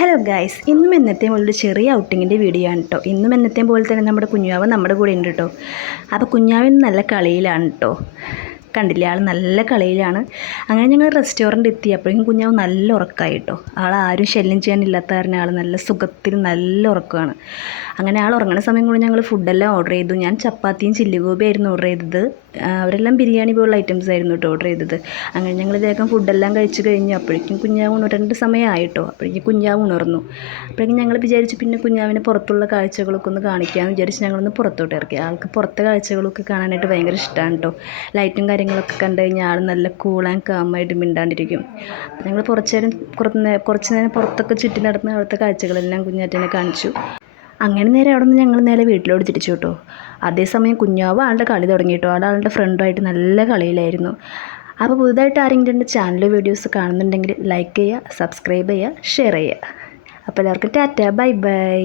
Hello guys, ഇന്നും എന്നത്തെയും പോലൊരു ചെറിയ ഔട്ടിങ്ങിൻ്റെ വീഡിയോ ആണ് കേട്ടോ. ഇന്നും എന്നത്തെയും പോലെ തന്നെ നമ്മുടെ കുഞ്ഞാവ് നമ്മുടെ കൂടെ ഉണ്ട് കേട്ടോ. അപ്പോൾ കുഞ്ഞാവിന് നല്ല കളിയിലാണ് കേട്ടോ. കണ്ടില്ലേ, ആൾ നല്ല കളിയിലാണ്. അങ്ങനെ ഞങ്ങൾ റെസ്റ്റോറൻറ്റ് എത്തി. അപ്പോഴേക്കും കുഞ്ഞാവ് നല്ല ഉറക്കമായി കേട്ടോ. ആരും ശല്യം ചെയ്യാനില്ലാത്ത കാരണം ആൾ നല്ല സുഖത്തിൽ നല്ല ഉറക്കമാണ്. അങ്ങനെ ആൾ ഉറങ്ങുന്ന സമയം കൊണ്ട് ഞങ്ങൾ ഫുഡെല്ലാം ഓർഡർ ചെയ്തു. ഞാൻ ചപ്പാത്തിയും ചില്ലി ഗോപിയായിരുന്നു ഓർഡർ ചെയ്തത്. അവരെല്ലാം ബിരിയാണി പോലുള്ള ഐറ്റംസ് ആയിരുന്നു കേട്ടോ ഓർഡർ ചെയ്തത്. അങ്ങനെ ഞങ്ങൾ വേഗം ഫുഡെല്ലാം കഴിച്ച് കഴിഞ്ഞു. അപ്പോഴേക്കും കുഞ്ഞാവ് ഉണരേണ്ട സമയമായിട്ടോ. അപ്പോഴേക്കും കുഞ്ഞാവ് ഉണർന്നു. അപ്പോഴേക്കും ഞങ്ങൾ വിചാരിച്ചു പിന്നെ കുഞ്ഞാവിനെ പുറത്തുള്ള കാഴ്ചകളൊക്കെ ഒന്ന് കാണിക്കാമെന്ന് വിചാരിച്ച് ഞങ്ങളൊന്ന് പുറത്തോട്ട് ഇറക്കി. ആൾക്ക് പുറത്തെ കാഴ്ചകളൊക്കെ കാണാനായിട്ട് ഭയങ്കര ഇഷ്ടമാണ് കേട്ടോ. ലൈറ്റും കാര്യങ്ങളൊക്കെ കണ്ടു കഴിഞ്ഞാൽ ആൾ നല്ല കൂൾ ആൻഡ് കാമായിട്ട് മിണ്ടാണ്ടിരിക്കും. അപ്പോൾ ഞങ്ങൾ കുറച്ച് നേരം പുറത്തൊക്കെ ചുറ്റി നടന്ന് അവിടുത്തെ കാഴ്ചകളെല്ലാം കുഞ്ഞാറ്റനെ കാണിച്ചു. അങ്ങനെ നേരെ അവിടെ നിന്ന് ഞങ്ങൾ നേരെ വീട്ടിലോട്ട് തിരിച്ചു കേട്ടോ. അതേസമയം കുഞ്ഞാവ് ആളുടെ കളി തുടങ്ങി കേട്ടോ. ആളുടെ ഫ്രണ്ടുമായിട്ട് നല്ല കളിയിലായിരുന്നു. അപ്പോൾ പുതുതായിട്ട് ആരെങ്കിലും എൻ്റെ ചാനൽ വീഡിയോസ് കാണുന്നുണ്ടെങ്കിൽ ലൈക്ക് ചെയ്യുക, സബ്സ്ക്രൈബ് ചെയ്യുക, ഷെയർ ചെയ്യുക. അപ്പോൾ എല്ലാവർക്കും ടാറ്റ, ബൈ ബൈ.